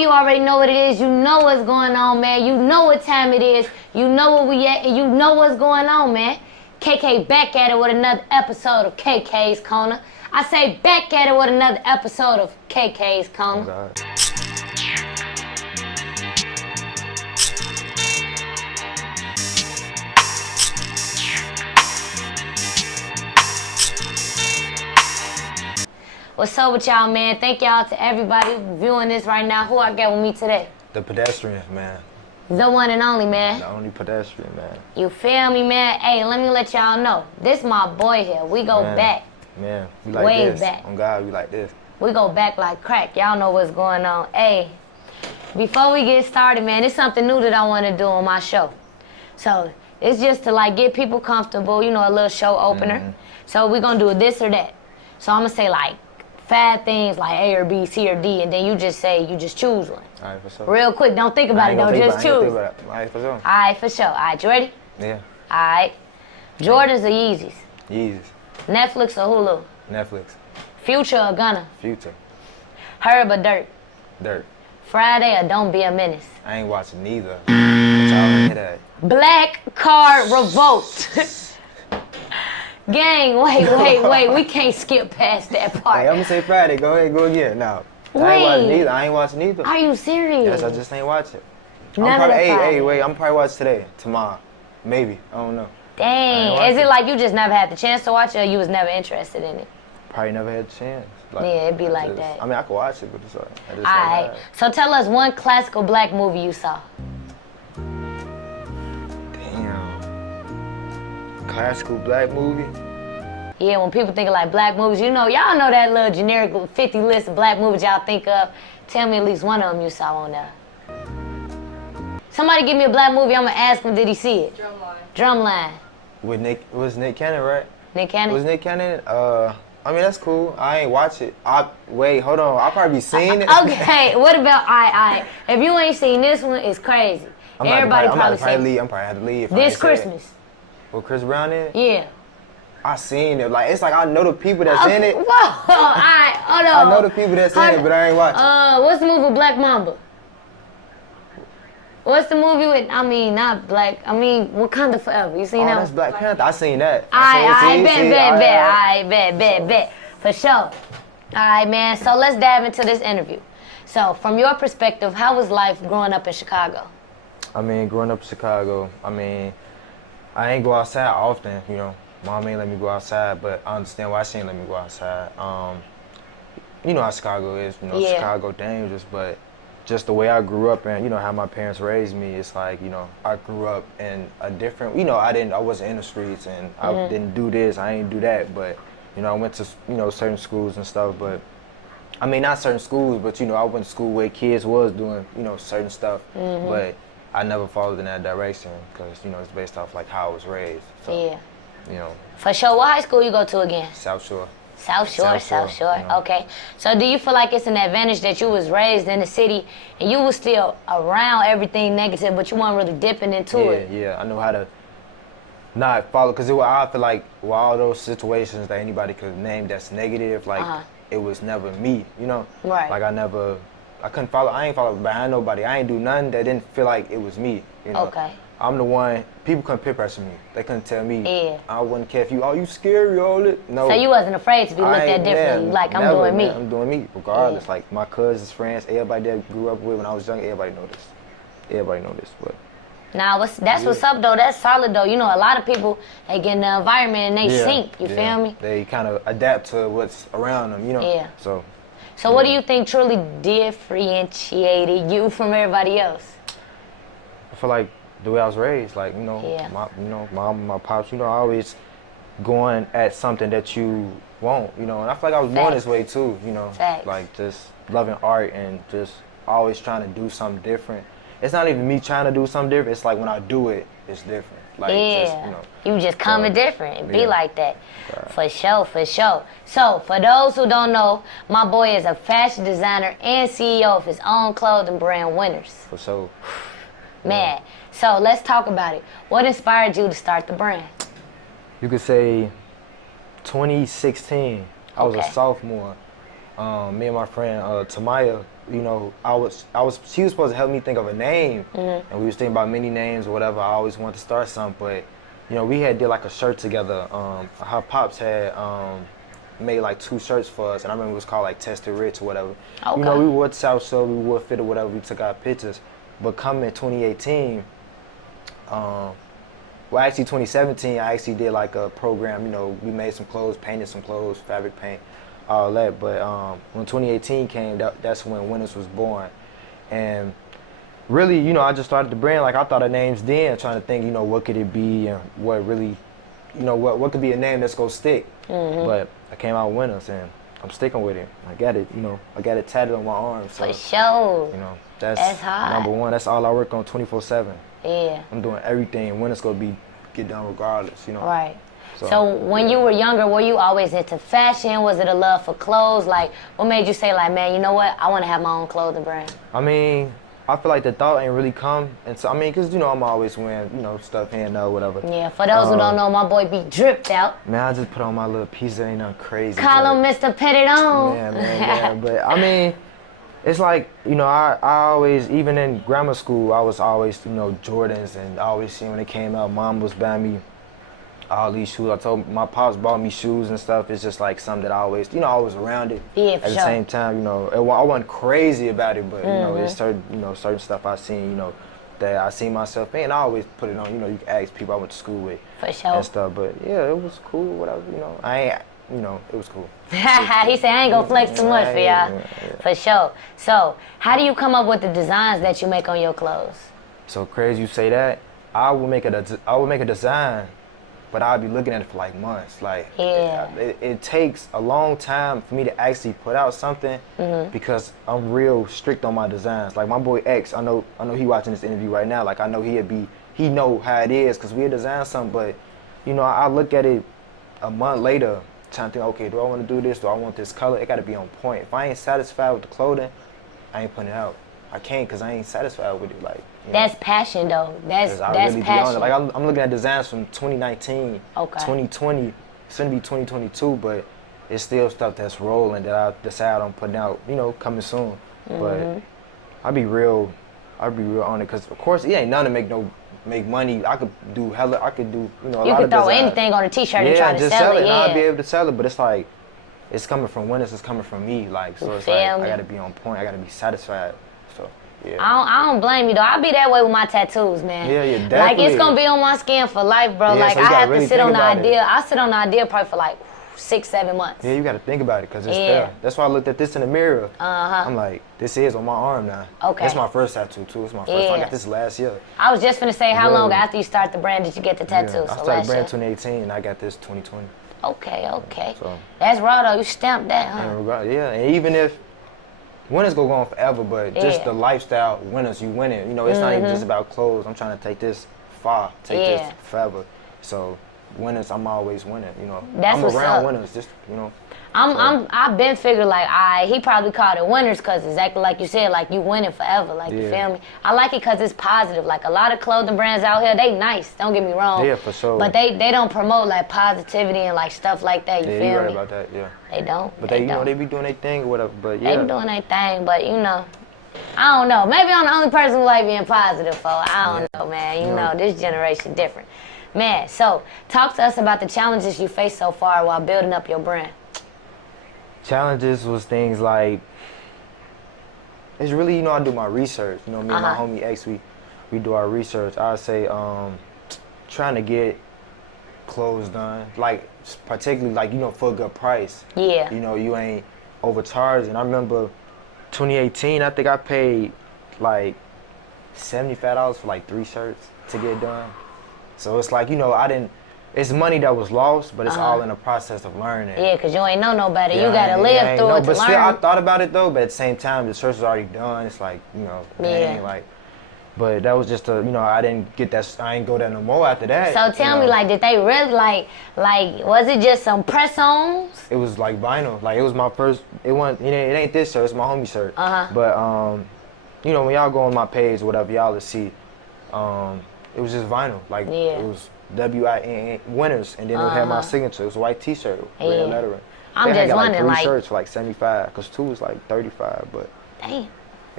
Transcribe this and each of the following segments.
you already know what it is. You know what's going on, man. You know what time it is. You know where we at, and you know what's going on, man. KK back at it with another episode of KKs Corner. I say back at it with another episode of KKs Corner. Oh, God. What's up with y'all, man? Thank y'all to everybody viewing this right now. Who I got with me today? The Pedestrian, man. The one and only, man. The only Pedestrian, man. You feel me, man? Hey, let me let y'all know. This my boy here. We go back. Man, we like way this. back. On God, we like this. We go back like crack. Y'all know what's going on. Hey, before we get started, man, it's something new that I want to do on my show. So it's just to like get people comfortable, you know, a little show opener. Mm-hmm. So we're going to do this or that. So I'm going to say like 5 things like A or B, C or D, and then you just choose one. All right, for sure. Real quick, don't think about it, though, just choose. All right, for sure. All right, for sure. All right, you ready? Yeah. All right. Jordans or Yeezys? Yeezys. Netflix or Hulu? Netflix. Future or Gunna? Future. Herb or Dirt? Dirt. Friday or Don't Be a Menace? I ain't watching neither. But y'all hear that. Black Card Revolt. Gang, wait. We can't skip past that part. Hey, I'm gonna say Friday. Go ahead, go again. Now. I ain't watching neither. Are you serious? Yes, I just ain't watch it. Wait. I'm probably watch today, tomorrow, maybe. I don't know. Dang, is it like you just never had the chance to watch it, or you was never interested in it? Probably never had a chance. Like, yeah, it'd be like that. I mean, I could watch it, but it's like. All right. So tell us one classical black movie you saw. Classical black movie? Yeah, when people think of like black movies, you know, y'all know that little generic 50 list of black movies y'all think of. Tell me at least one of them you saw on there. Somebody give me a black movie, I'm gonna ask him, did he see it? Drumline. Was Nick Cannon, right? Nick Cannon? Was Nick Cannon? I mean, that's cool. I ain't watch it. Wait, hold on. I'll probably be seeing it. Okay, what about, all right. If you ain't seen this one, it's crazy. Everybody probably seen it. I'm probably have to leave. This Christmas. With Chris Brown in it? Yeah. I seen it. Like, it's like I know the people that's in it. Whoa, all right, hold on. I know the people that's in it, but I ain't watching. What's the movie with Black Mamba? What's the movie with, not Black, Wakanda Forever. You seen that? That's Black Panther. I seen that. I bet. For sure. All right, man. So let's dive into this interview. So, from your perspective, how was life growing up in Chicago? I mean, growing up in Chicago, I ain't go outside often, you know. Mom ain't let me go outside, but I understand why she ain't let me go outside. You know how Chicago is, you know, yeah. Chicago dangerous, but just the way I grew up and, you know, how my parents raised me, it's like, you know, I grew up in a different, you know, I wasn't in the streets and I didn't do this, I ain't do that, but, you know, I went to, you know, certain schools and stuff, but, not certain schools, but, you know, I went to school where kids was doing, you know, certain stuff, but I never followed in that direction because, you know, it's based off, like, how I was raised. So, yeah. You know. For sure. What high school you go to again? South Shore. South Shore. You know. Okay. So do you feel like it's an advantage that you was raised in the city and you was still around everything negative, but you weren't really dipping into it? Yeah. I know how to not follow, because I feel like with all those situations that anybody could name that's negative, like, it was never me, you know? Right. Like, I couldn't follow, I ain't follow behind nobody. I ain't do nothing that didn't feel like it was me, you know? Okay. I'm the one, people couldn't peer pressure me. They couldn't tell me, yeah. I wouldn't care if you scary, all it. No. So you wasn't afraid to be looked at differently, like I'm doing me. I'm doing me, regardless. Yeah. Like, my cousins, friends, everybody that I grew up with when I was young, everybody know this. But now, that's what's up, though. That's solid, though. You know, a lot of people, they get in the environment and they sink, you feel me? They kind of adapt to what's around them, you know? Yeah. So what do you think truly differentiated you from everybody else? I feel like the way I was raised, like, you know, my mom, my pops, you know, always going at something that you want, you know, and I feel like I was born this way too, you know, like just loving art and just always trying to do something different. It's not even me trying to do something different, it's like when I do it, it's different. Like, just, you know. You just coming different and be like that. For sure. So, for those who don't know, my boy is a fashion designer and CEO of his own clothing brand, Winners. For sure. Man. So let's talk about it. What inspired you to start the brand? You could say 2016. I was a sophomore. Me and my friend Tamaya, you know, she was supposed to help me think of a name, and we was thinking about many names or whatever. I always wanted to start something, but you know, we had did like a shirt together. Her pops had made like 2 shirts for us, and I remember it was called like Tested Rich or whatever. Okay. You know, we wore South Shore, we wore Fit or whatever. We took our pictures, but coming in 2018. Well, actually, 2017, I actually did like a program. You know, we made some clothes, painted some clothes, fabric paint, all that. But when 2018 came, that's when Winners was born. And really, you know, I just started the brand. Like, I thought of names then, trying to think, you know, what could it be and what really, you know, what could be a name that's going to stick. But I came out Winners, and I'm sticking with it. I got it, you know, I got it tatted on my arm. So, For sure. You know, that's hot. number one. That's all I work on 24/7. Yeah. I'm doing everything. When it's gonna get done regardless, you know. Right. So when you were younger, were you always into fashion? Was it a love for clothes? Like, what made you say, like, man, you know what? I want to have my own clothing brand. I mean, I feel like the thought ain't really come, and so I mean, cause you know I'm always wearing, you know, stuff hand or whatever. Yeah. For those who don't know, my boy be dripped out. Man, I just put on my little piece that ain't nothing crazy. Call him Mr. Put It On. Yeah. But I mean, it's like, you know, I always, even in grammar school, I was always, you know, Jordans, and I always seen when they came out, Mom was buying me all these shoes. I told my pops bought me shoes and stuff. It's just like something that I always, you know, I was around it. Yeah, for At the same time, you know, I wasn't crazy about it, but you know, it's certain stuff I seen, you know, that I seen myself in. I always put it on. You know, you can ask people I went to school with For sure. and stuff. But yeah, it was cool. Whatever, you know, you know, it was cool. He said, I ain't gonna flex too much for y'all. Yeah. For sure. So, how do you come up with the designs that you make on your clothes? So crazy you say that. I would make a design, but I'll be looking at it for like months. Like, it takes a long time for me to actually put out something because I'm real strict on my designs. Like my boy X, I know he watching this interview right now. Like I know he know how it is because we design something, but you know, I look at it a month later, trying to think, okay, do I want to do this? Do I want this color? It got to be on point. If I ain't satisfied with the clothing, I ain't putting it out. I can't because I ain't satisfied with it. Like, that's passion, though. That's really passion. Like I'm looking at designs from 2019, 2020, soon to be 2022, but it's still stuff that's rolling that I decide on putting out. You know, coming soon. But I'll be real on it because of course it ain't nothing to make money. I could do, you know, a lot of design. You could throw anything on a t-shirt and try to sell it. And I'll be able to sell it, but it's like, it's coming from Winners, it's coming from me. Like, so it's like, I gotta be on point, I gotta be satisfied. So, yeah. I don't blame you, though. I be that way with my tattoos, man. Yeah, definitely. Like, it's gonna be on my skin for life, bro. Yeah, like, so I have really to sit on the idea. I sit on the idea probably for like 6-7 months. Yeah, you gotta think about it, because it's there. That's why I looked at this in the mirror. I'm like, this is on my arm now. Okay. That's my first tattoo, too. It's my first one. I got this last year. I was just finna say, how long after you start the brand did you get the tattoo? Yeah. I started the brand 2018, and I got this 2020. Okay. So, that's raw, though. You stamped that, huh? Yeah, and even if Winners go on forever, but just the lifestyle Winners, you win it. You know, it's not even just about clothes. I'm trying to take this far, this forever. So Winners, I'm always winning. You know, that's I'm what's around up. Winners. Just I've been figured like he probably called it Winners because exactly like you said, like you winning forever. Like you feel me? I like it because it's positive. Like a lot of clothing brands out here, they nice. Don't get me wrong. Yeah, for sure. But they don't promote like positivity and like stuff like that. You feel you're right me? about that. Yeah. They don't. But they you know, they be doing their thing or whatever. But they be doing their thing. But you know, I don't know. Maybe I'm the only person who like being positive. For I don't know, man. You know, this generation different. Man, so talk to us about the challenges you faced so far while building up your brand. Challenges was things like, it's really, you know, I do my research. You know, me and my homie X, we do our research. I say trying to get clothes done, like particularly like, you know, for a good price. Yeah. You know, you ain't overcharging. I remember 2018, I think I paid like $75 for like 3 shirts to get done. So it's like, you know, it's money that was lost, but it's all in the process of learning. Yeah, because you ain't know no better. You got to live through it to but learn. Still, I thought about it, though, but at the same time, the shirts was already done. It's like, you know, ain't like, but that was just you know, I didn't get that, I ain't go there no more after that. So tell me, like, did they really, like, was it just some press-ons? It was like vinyl. Like, it was my first, it ain't this shirt, it's my homie shirt. But, you know, when y'all go on my page, whatever, y'all will see, it was just vinyl. Like, it was WIN Winners, and then it had my signature. It was a white T-shirt, red lettering. I'm just wondering, like, 3 shirts for like $75, because 2 was like $35. But damn,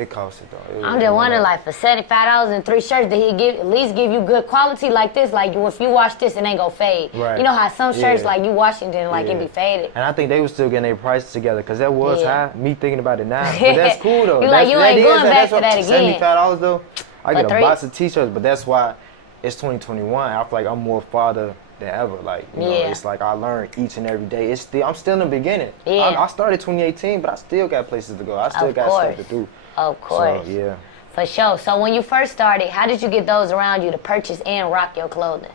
It costs it though. I'm just wondering, like, for $75 and 3 shirts, did he at least give you good quality like this? Like, if you wash this, it ain't gonna fade. Right. You know how some shirts, like, you wash it, then, like, it be faded. And I think they was still getting their prices together, because that was high. Me thinking about it now. But that's cool, though. You like, you ain't going back to that again. $75, though. I get a 3? box of T-shirts, but that's why it's 2021. I feel like I'm more father than ever. Like, you know, it's like I learn each and every day. I'm still in the beginning. I started 2018, but I still got places to go. I still got stuff to do. Of course. So, yeah. For sure. So when you first started, how did you get those around you to purchase and rock your clothing?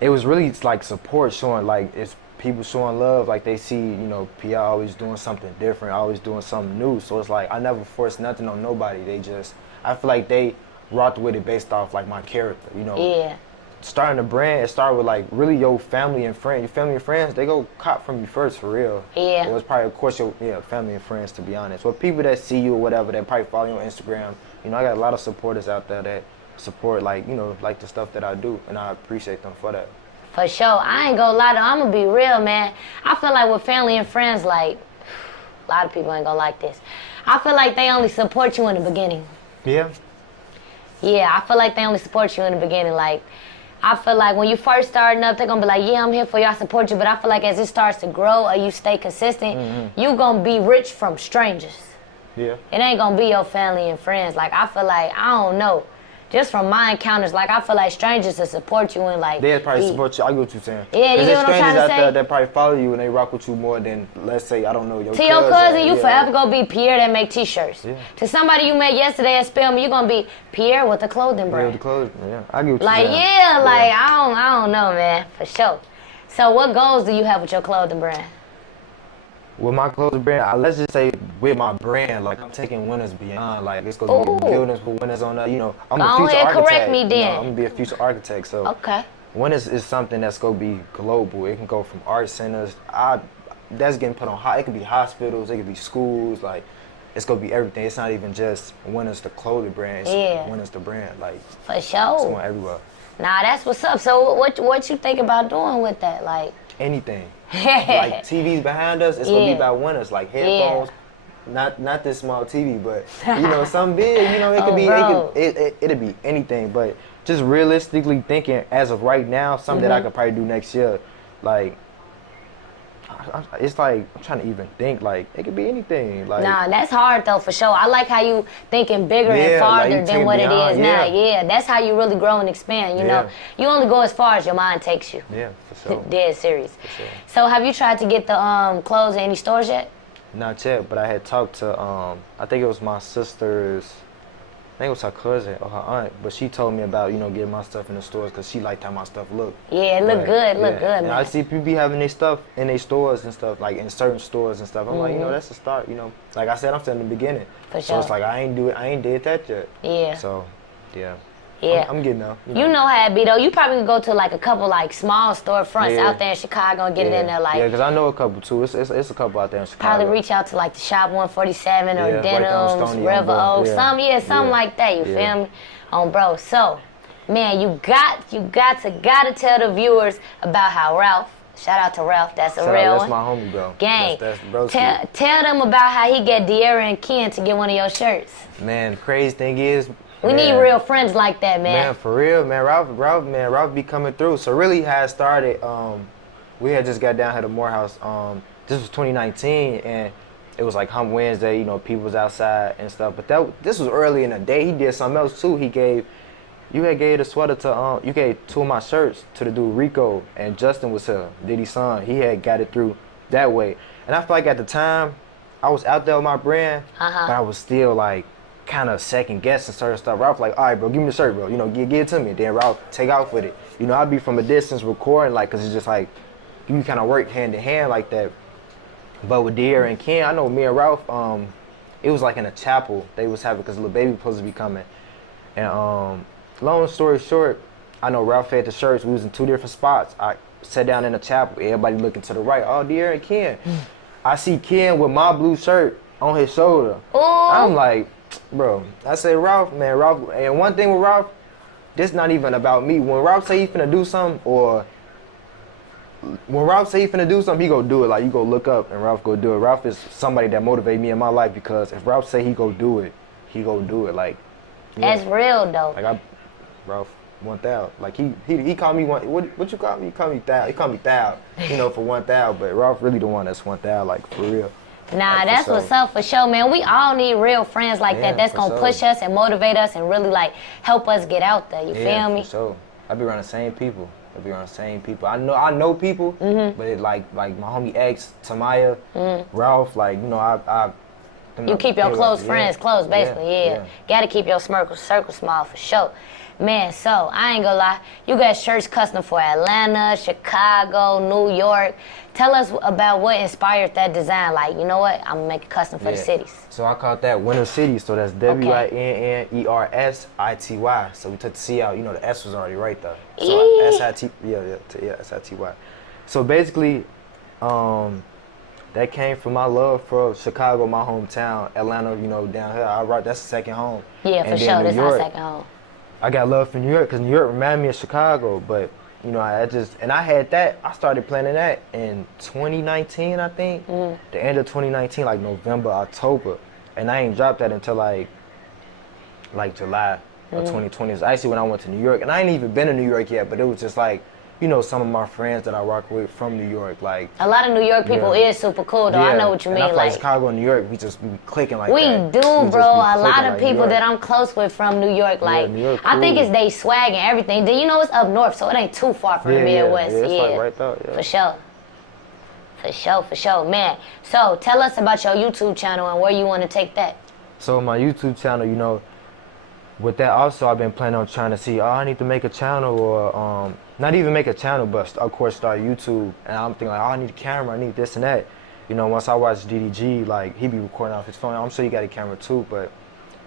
It was really like support, showing like it's people showing love. Like they see, you know, P.I. always doing something different, always doing something new. So it's like I never forced nothing on nobody. I feel like they rocked with it based off like my character, you know. Yeah. Starting a brand, it started with like really your family and friends. Your family and friends, they go cop from you first, for real. Yeah. It was probably, of course, your family and friends, to be honest. Well, people that see you or whatever, that probably follow you on Instagram. You know, I got a lot of supporters out there that support, like, you know, like the stuff that I do, and I appreciate them for that. For sure. I ain't gonna lie though, I'm gonna be real, man. I feel like with family and friends, like, a lot of people ain't gonna like this. I feel like they only support you in the beginning. Yeah? Yeah, I feel like they only support you in the beginning. Like, I feel like when you first starting up, they're gonna be like, yeah, I'm here for you, I support you. But I feel like as it starts to grow or you stay consistent, you gonna be rich from strangers. Yeah. It ain't gonna be your family and friends. Like, I feel like, I don't know. Just from my encounters, like, I feel like strangers will support you and, like... They'll probably support you. I get what you're saying. Yeah, you get what I'm trying to say? There's strangers out there that probably follow you and they rock with you more than, let's say, I don't know, your cousin. To your cousin, you forever gonna be Pierre that make T-shirts. Yeah. To somebody you met yesterday at Spelman, you gonna be Pierre with the clothing brand. Yeah, with the clothing, yeah. I get what you're Like, saying. like, I don't know, man, for sure. So what goals do you have with your clothing brand? With my clothing brand, let's just say with my brand, like I'm taking winners beyond. Like it's gonna be buildings with winners on that. You know, I'm a future architect. Correct me then. You know, I'm gonna be a future architect. So okay. Winners is something that's gonna be global. It can go from art centers. That's getting put on. It could be hospitals. It could be schools. Like it's gonna be everything. It's not even just Winners the clothing brand. It's Winners the brand. Like for sure. It's going everywhere. Nah, that's what's up. So what you think about doing with that? Like anything. Like TVs behind us, it's gonna be about Winners. Like headphones, not this small TV, but you know, something big. You know, it could it'd be anything. But just realistically thinking, as of right now, something that I could probably do next year, like. It's like I'm trying to even think. Like it could be anything. Like nah, that's hard though for sure. I like how you thinking bigger and farther than what it is now. Yeah, that's how you really grow and expand. You know, you only go as far as your mind takes you. Yeah, for sure. Dead serious. For sure. So have you tried to get the clothes in any stores yet? Not yet, but I had talked to I think it was my sister's. I think it was her cousin or her aunt, but she told me about, you know, getting my stuff in the stores because she liked how my stuff looked. Yeah, it looked good, man. I see people be having their stuff in their stores and stuff, like in certain stores and stuff. I'm like, you know, that's a start, you know. Like I said, I'm still in the beginning. For sure. So it's like I ain't did that yet. Yeah. So, yeah. Yeah. I'm getting there. You know how it be though. You probably could go to like a couple like small store fronts out there in Chicago and get it in there like. Yeah, because I know a couple too. It's a couple out there in Chicago. Probably reach out to like the Shop 147 or Denham's, River Oaks, something like that. You feel me? Bro. So, man, you got to tell the viewers about how Ralph. Shout out to Ralph. That's a real one. That's my homie, bro. Gang. That's bro. Tell them about how he got De'Ara and Ken to get one of your shirts. Man, the crazy thing is. We need real friends like that, man. Man, for real, man. Ralph be coming through. So really how it started, we had just got down here to Morehouse. This was 2019, and it was like Hump Wednesday, you know, people was outside and stuff. But this was early in the day. He did something else too. You had gave the sweater to, you gave 2 of my shirts to the dude Rico, and Justin was here, Diddy's son. He had got it through that way. And I feel like at the time, I was out there with my brand, but I was still like, kind of second guessing certain stuff. Ralph like, all right, bro, give me the shirt, bro. You know, give it to me. Then Ralph take off with it. You know, I'd be from a distance recording, like, cause it's just like you kind of work hand in hand like that. But with De'Ara and Ken, I know me and Ralph, it was like in a chapel they was having, cause little baby was supposed to be coming. And long story short, I know Ralph had the shirts. We was in 2 different spots. I sat down in the chapel. Everybody looking to the right. Oh, De'Ara and Ken. I see Ken with my blue shirt on his shoulder. Ooh. I'm like. Bro, I say Ralph, and one thing with Ralph, this not even about me. When Ralph say he finna do something, he go do it. Like, you go look up and Ralph go do it. Ralph is somebody that motivate me in my life because if Ralph say he go do it, he go do it. Like, That's real though. like Ralph 1,000. Like he called me what you call me? You call me Thou. He called me Thou. You know, for 1,000. But Ralph really the one that's 1,000. Like for real. Nah, like, that's what's up for sure, man. We all need real friends like that. That's gonna push us and motivate us and really like help us get out there. You feel me? For sure. I be around the same people. I know people, but it like my homie X, Tamaya, Ralph. Like, you know, you keep your close friends close, basically. Yeah. Gotta keep your circle small for sure. Man, so I ain't gonna lie, you got shirts custom for Atlanta, Chicago, New York. Tell us about what inspired that design. Like, you know what? I'm gonna make it custom for the cities. So I called that Winner City. So that's WINNERSITY. So we took the C out. You know, the S was already right there. So SIT, SITY. So basically, that came from my love for Chicago, my hometown, Atlanta. You know, down here. That's the second home. Yeah, for sure. That's our second home. I got love for New York because New York reminded me of Chicago, but you know, I started planning that in 2019, I think. The end of 2019, like November, October, and I ain't dropped that until like July of 2020. It's actually when I went to New York, and I ain't even been to New York yet, but it was just like, you know, some of my friends that I rock with from New York, like a lot of New York people is super cool though. I know what you mean. I feel like Chicago and New York, we clicking like we that. We do, bro. A lot of people that I'm close with from New York, like New York, cool. I think it's they swag and everything. Then you know it's up north, so it ain't too far from the Midwest. It's like right there. For sure, man. So tell us about your YouTube channel and where you want to take that. So my YouTube channel, you know, with that also I've been planning on trying to see, I need to make a channel or not even make a channel, but of course start YouTube. And I'm thinking like, I need a camera, I need this and that. You know, once I watch DDG, like he be recording off his phone. I'm sure he got a camera too, but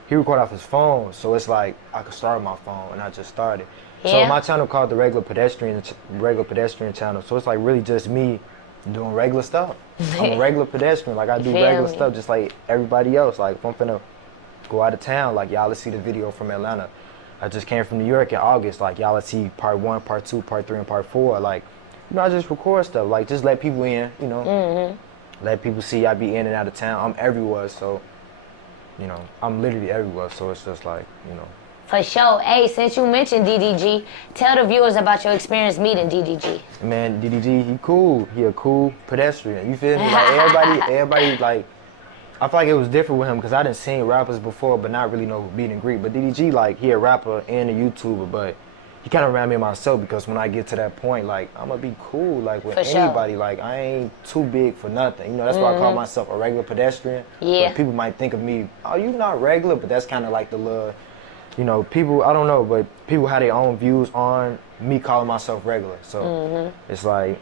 he record off his phone. So it's like I could start my phone, and I just started. So my channel called the regular pedestrian channel. So it's like really just me doing regular stuff. I'm a regular pedestrian. Like I do regular stuff just like everybody else. Like if I'm finna go out of town, like y'all let's see the video from Atlanta. I just came from New York in August, like y'all let's see part 1, part 2, part 3, and part 4. Like, you know, I just record stuff, like just let people in, you know, let people see I be in and out of town. I'm everywhere, so, you know, I'm literally everywhere, so it's just like, you know. For sure. Hey, since you mentioned DDG, tell the viewers about your experience meeting DDG. Man, DDG, he cool. He a cool pedestrian. You feel me? Like everybody like, I feel like it was different with him because I didn't seen rappers before, but not really know meet and greet. But DDG, like, he a rapper and a YouTuber, but he kind of reminded me of myself because when I get to that point, like, I'm going to be cool, like, with anybody. Like, I ain't too big for nothing. You know, that's why I call myself a regular pedestrian. Yeah. But people might think of me, oh, you not regular, but that's kind of like the little, you know, people, I don't know, but people have their own views on me calling myself regular. So it's like,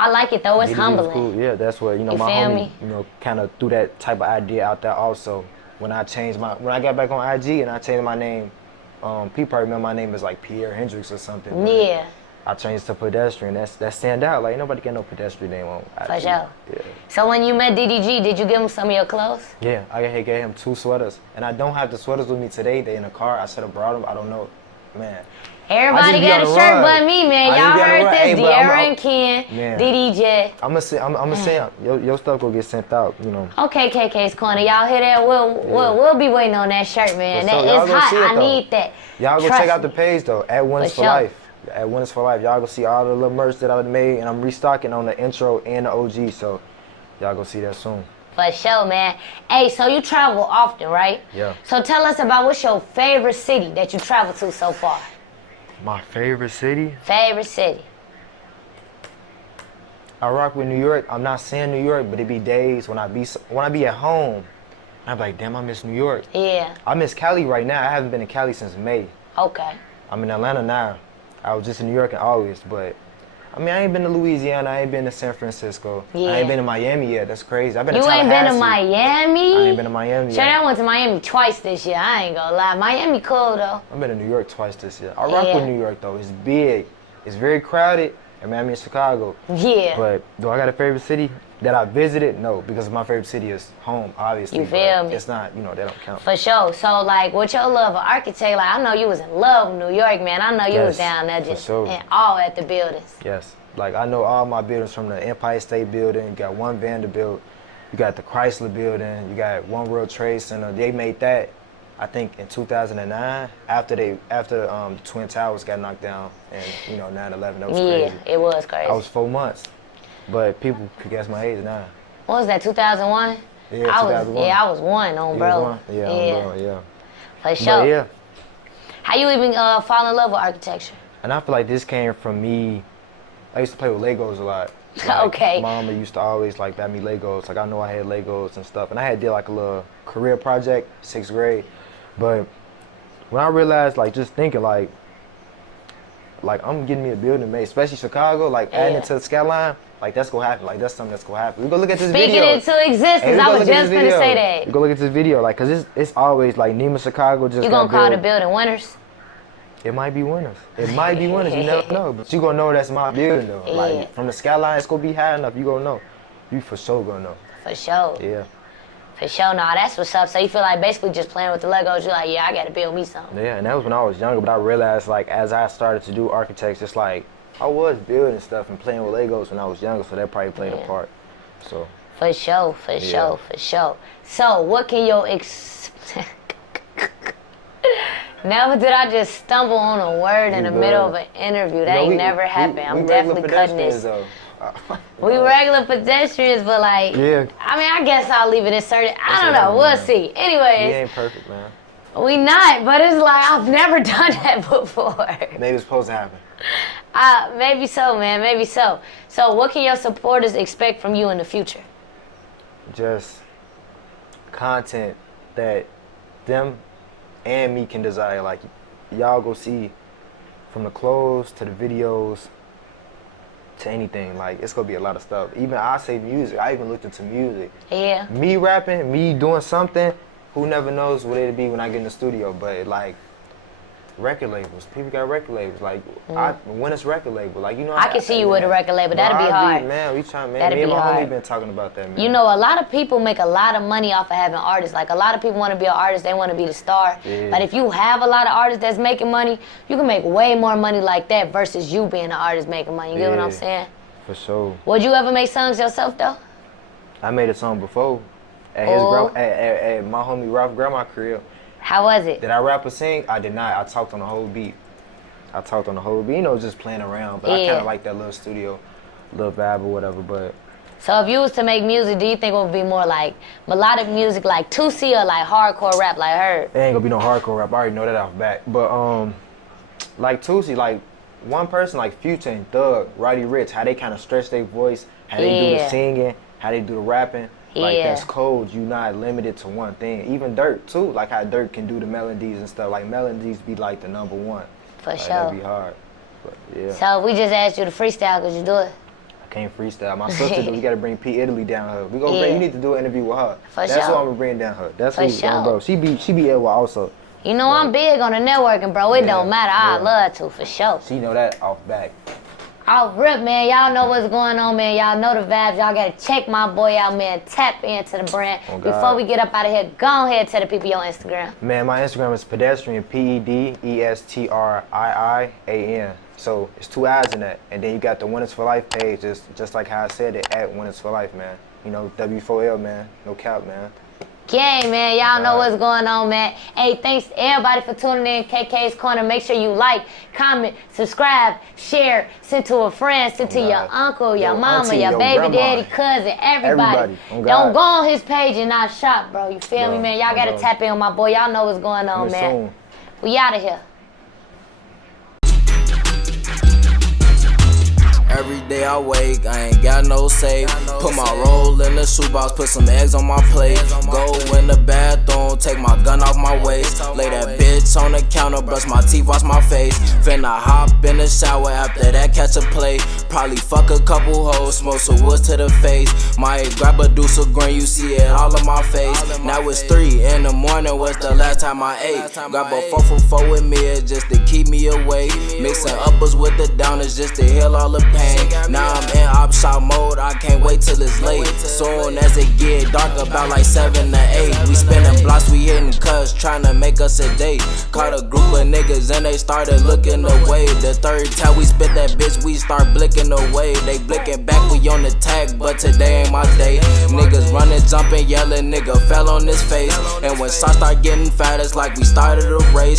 I like it though. It's humbling. Cool. Yeah, that's what, you know, my homie, you know, kind of threw that type of idea out there also. When I got back on IG and I changed my name, people probably remember my name as like Pierre Hendricks or something. Yeah. I changed to pedestrian. That stand out. Like nobody got no pedestrian name on IG. For sure. Yeah. So when you met DDG, did you give him some of your clothes? Yeah, I gave him 2 sweaters, and I don't have the sweaters with me today. They in the car. I should have brought them. I don't know, man. Everybody got a shirt but me, man. Y'all heard this. De'Ara and Ken, DDG. I'm gonna say your stuff go get sent out, you know. Okay, KKs Corner. Y'all hear that? We'll be waiting on that shirt, man. That is hot. I need that. Y'all go check out the page though. At Winners for Life. At Winners for Life. Y'all go see all the little merch that I made, and I'm restocking on the intro and the OG. So y'all go see that soon. For sure, man. Hey, so you travel often, right? Yeah. So tell us about what's your favorite city that you traveled to so far. My favorite city? Favorite city. I rock with New York. I'm not saying New York, but it be days when I be at home, I'm like, damn, I miss New York. Yeah. I miss Cali right now. I haven't been in Cali since May. Okay. I'm in Atlanta now. I was just in New York in August, but I mean, I ain't been to Louisiana. I ain't been to San Francisco. Yeah. I ain't been to Miami yet. That's crazy. I've been to Tallahassee. You ain't been to Miami? I ain't been to Miami Sure, yet. I went to Miami twice this year. I ain't gonna lie. Miami cool, though. I've been to New York twice this year. I rock with New York, though. It's big. It's very crowded. And Miami and Chicago. Yeah. But do I got a favorite city that I visited? No, because my favorite city is home, obviously. You feel me? It's not, you know, they don't count. For sure. So, like, with your love of architect, like, I know you was in love with New York, man. I know you was down there just in awe at the buildings. Yes. Like, I know all my buildings from the Empire State Building. You got One Vanderbilt. You got the Chrysler Building. You got One World Trade Center. They made that I think in 2009, after the Twin Towers got knocked down, and 9/11, that was crazy. Yeah, it was crazy. I was 4 months, but people could guess my age now. What was that? 2001. Yeah, 2001. I was one on bro. Yeah, on bro. Yeah. For sure. But yeah. How you even fall in love with architecture? And I feel like this came from me. I used to play with Legos a lot. Like, Okay. Mama used to always like buy me Legos. Like I know I had Legos and stuff, and I had did like a little career project, 6th grade. But when I realized, like, just thinking, like I'm getting me a building made, especially Chicago, like adding it to the skyline, like that's gonna happen. Like that's something that's gonna happen. We go look at this video. Speaking into existence, I was just gonna say that. We go look at this video, like, cause it's always like Neiman Chicago just. You gonna call the building Winners? It might be Winners. It might be Winners. You never know, but you gonna know that's my building though. Yeah. Like from the skyline, it's gonna be high enough. You gonna know. You for sure gonna know. For sure. Yeah. For sure, nah, that's what's up. So you feel like basically just playing with the Legos, you're like, yeah, I gotta build me something. Yeah, and that was when I was younger, but I realized, like, as I started to do architects, it's like, I was building stuff and playing with Legos when I was younger, so that probably played a part, so. For sure, for sure. So what can your Never did I just stumble on a word in the middle of an interview. That ain't never happened. I'm definitely cutting this. We regular pedestrians, but like, yeah. I mean, I guess I'll leave it inserted. I don't know. We'll see. Anyways. We ain't perfect, man. We not, but it's like I've never done that before. Maybe it's supposed to happen. Maybe so, man. Maybe so. So what can your supporters expect from you in the future? Just content that them and me can desire. Like, y'all go see from the clothes to the videos to anything. Like, it's gonna be a lot of stuff. Even I say music. I even looked into music. Yeah. Me rapping, me doing something, who never knows what it'll be when I get in the studio. But like, record labels. People got record labels. Like, when it's record label, like, I can see you with a record label. That'd be hard. Man, we trying, man. Me and my homie been talking about that, man. You know, a lot of people make a lot of money off of having artists. Like, a lot of people want to be an artist. They want to be the star. Yeah. But if you have a lot of artists that's making money, you can make way more money like that versus you being an artist making money. You get what I'm saying? For sure. Would you ever make songs yourself, though? I made a song before at at my homie Ralph grandma's crib. How was it? Did I rap or sing? I did not. I talked on the whole beat. You know, just playing around. But I kind of like that little studio, little vibe or whatever. But so if you was to make music, do you think it would be more like melodic music like Tusi or like hardcore rap like her? It ain't gonna be no hardcore rap. I already know that off back. But like Tusi, like one person like Future and Thug, Roddy Ricch, how they kind of stretch their voice, how they do the singing, how they do the rapping. Like, that's cold. You not limited to one thing. Even Dirt, too. Like, how Dirt can do the melodies and stuff. Like, melodies be, like, the number one. For sure. That'd be hard. But, yeah. So, if we just asked you to freestyle, could you do it? I can't freestyle. My sister, though, we got to bring P. Italy down her. We gonna you need to do an interview with her. For that's sure. who I'm going to bring down her. That's For who sure. bro. She be able also. You know, I'm big on the networking, bro. It don't matter. I love to, for sure. She know that off back. Off rip, man. Y'all know what's going on, man. Y'all know the vibes. Y'all got to check my boy out, man. Tap into the brand. Before we get up out of here, go ahead, tell the people your Instagram. Man, my Instagram is Pedestrian, Pedestrian. So it's 2 eyes in that. And then you got the Winners for Life page, just like how I said it, at Winners for Life, man. You know, W4L, man. No cap, man. Gang, man. Y'all know what's going on, man. Hey, thanks to everybody for tuning in. KK's Corner. Make sure you like, comment, subscribe, share, send to a friend, send to your uncle, your mama, auntie, your baby grandma, daddy, cousin, everybody. Don't go on his page and not shop, bro. You feel me, man? Y'all got to tap in on my boy. Y'all know what's going on, man. Soon. We out of here. Every day I wake, I ain't got no safe. Put my roll in the shoebox, put some eggs on my plate. Go in the bathroom, take my gun off my waist. Lay that bitch on the counter, brush my teeth, wash my face. Finna hop in the shower, after that catch a play. Probably fuck a couple hoes, smoke some woods to the face. Might grab a deuce of green, you see it all on my face. Now it's 3 in the morning, what's the last time I ate? Grab a 4 for 4 with me, just to keep me awake. Mixing uppers with the downers just to heal all the pain. Now I'm in op shop mode, I can't wait till it's late. Soon as it get dark, about like 7 to 8. We spinning blocks, we hitting cuts, trying to make us a date. Caught a group of niggas and they started looking away. The third time we spit that bitch, we start blicking away. They blicking back, we on the tag, but today ain't my day. Niggas running, jumping, yelling, nigga fell on his face. And when shots start getting fat, it's like we started a race.